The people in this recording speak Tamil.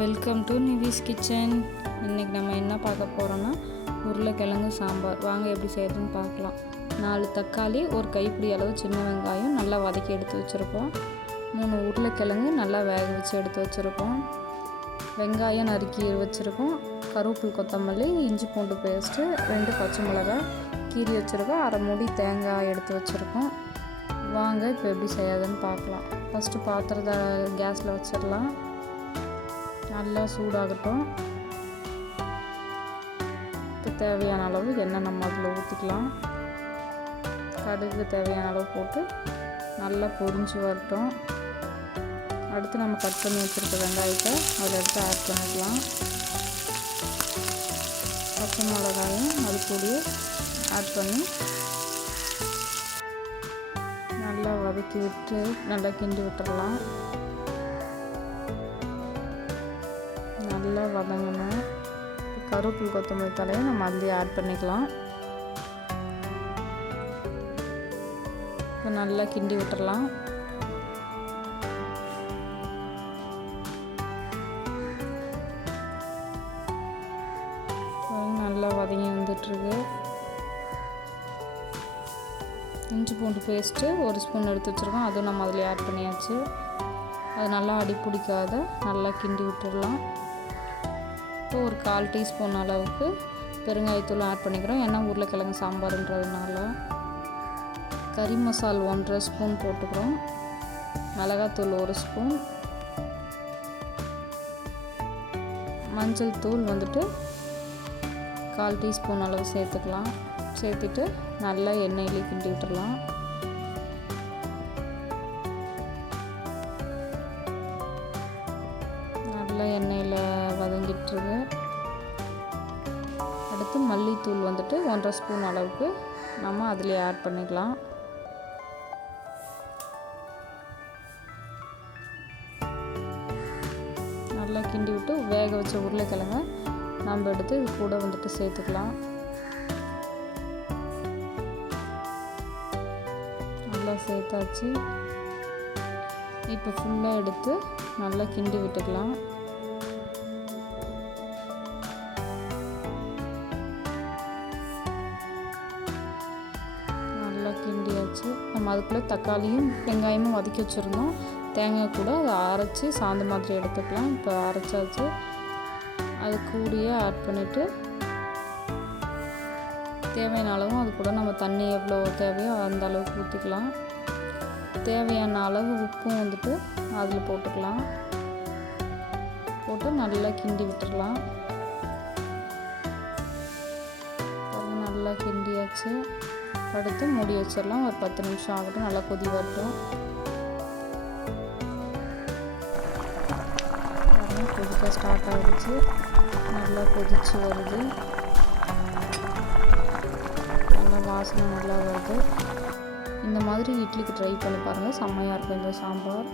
Welcome to நிவிஸ் kitchen. இன்றைக்கி நம்ம என்ன பார்க்க போகிறோன்னா உருளைக்கிழங்கு சாம்பார். வாங்க எப்படி செய்யறதுன்னு பார்க்கலாம். 4 தக்காளி, ஒரு கைப்பிடி அளவு சின்ன வெங்காயம் நல்லா வதக்கி எடுத்து வச்சுருக்கோம். 3 உருளைக்கிழங்கு நல்லா வேக வச்சு எடுத்து வச்சுருக்கோம். வெங்காயம் நறுக்கி வச்சுருக்கோம். கருவேப்பில், கொத்தமல்லி, இஞ்சி பூண்டு பேஸ்ட்டு, 2 பச்சை மிளகாய் கீரி வச்சுருக்கோம். அரை மூடி தேங்காய் எடுத்து வச்சுருக்கோம். வாங்க இப்போ எப்படி செய்யாதுன்னு பார்க்கலாம். ஃபஸ்ட்டு பாத்திரத்தை கேஸில் வச்சிடலாம். நல்லா சூடாகட்டும். இப்போ தேவையான அளவு எண்ணெய் நம்ம அதில் ஊற்றிக்கலாம். கடுகு தேவையான அளவு போட்டு நல்லா பொரிஞ்சு வரட்டும். அடுத்து நம்ம கட் பண்ணி வச்சுருக்க வெங்காயத்தை அதில் எடுத்து ஆட் பண்ணிக்கலாம். பச்சை மிளகாயும் அது கூடயே ஆட் பண்ணி நல்லா வதக்கி விட்டு நல்லா கிண்டி விட்டுடலாம். நல்லா வதங்கணும். கருவேப்பில், கொத்தமல்லி தழையை நம்ம அதுலேயே ஆட் பண்ணிக்கலாம். இப்போ நல்லா கிண்டி விட்டுடலாம். நல்லா வதங்கி வந்துட்டுருக்கு. இஞ்சி பூண்டு பேஸ்ட்டு 1 ஸ்பூன் எடுத்து வச்சுருக்கோம். அதுவும் நம்ம அதில் ஆட் பண்ணியாச்சு. அது நல்லா அடி பிடிக்காத நல்லா கிண்டி விட்டுடலாம். இப்போ ஒரு 1/4 டீஸ்பூன் அளவுக்கு பெருங்காயத்தூள் ஆட் பண்ணிக்கிறோம். ஏன்னா உருளைக்கிழங்கு சாம்பார்ன்றதுனால. கறி மசால் 1/2 ஸ்பூன் போட்டுக்கிறோம். மிளகாத்தூள் 1 ஸ்பூன். மஞ்சள் தூள் 1/4 டீஸ்பூன் அளவு சேர்த்துக்கலாம். சேர்த்துட்டு நல்லா எண்ணெயிலே கிண்டி விட்டுடலாம். நல்லா எண்ணெயில் வதங்கிட்டுருக்கு. அடுத்து மல்லித்தூள் 1/2 ஸ்பூன் அளவுக்கு நம்ம அதிலே ஆட் பண்ணிக்கலாம். நல்லா கிண்டி விட்டு வேக வச்ச உருளைக்கிழங்க நம்ம எடுத்து இது கூட சேர்த்துக்கலாம். நல்லா சேர்த்தாச்சு. இப்போ ஃபுல்லாக எடுத்து நல்லா கிண்டி விட்டுக்கலாம். நல்லா கிண்டியாச்சு. நம்ம அதுக்குள்ளே தக்காளியும் வெங்காயமும் வதக்கி வச்சுருந்தோம். தேங்காய் கூட அதை அரைச்சி சாந்து மாதிரி எடுத்துக்கலாம். இப்போ அரைச்சாச்சு. அது கூடயே ஆட் பண்ணிவிட்டு தேவையான அளவும் அது கூட நம்ம தண்ணி எவ்வளோ தேவையோ அந்த அளவுக்கு ஊற்றிக்கலாம். தேவையான அளவு உப்பும் அதில் போட்டுக்கலாம். போட்டு நல்லா கிண்டி விட்டுடலாம். நல்லா கிண்டியாச்சு. அடுத்து மூடி வச்சிடலாம். ஒரு 10 நிமிஷம் ஆகட்டும். நல்லா கொதி வரட்டும். கொதிக்க ஸ்டார்ட் ஆகிடுச்சு. நல்லா கொதிச்சு வருது. நல்லா வாசனை நல்லா வருது. இந்த மாதிரி இட்லிக்கு ட்ரை பண்ணி பாருங்கள். செம்மையாக இருக்கும் இந்த சாம்பார்.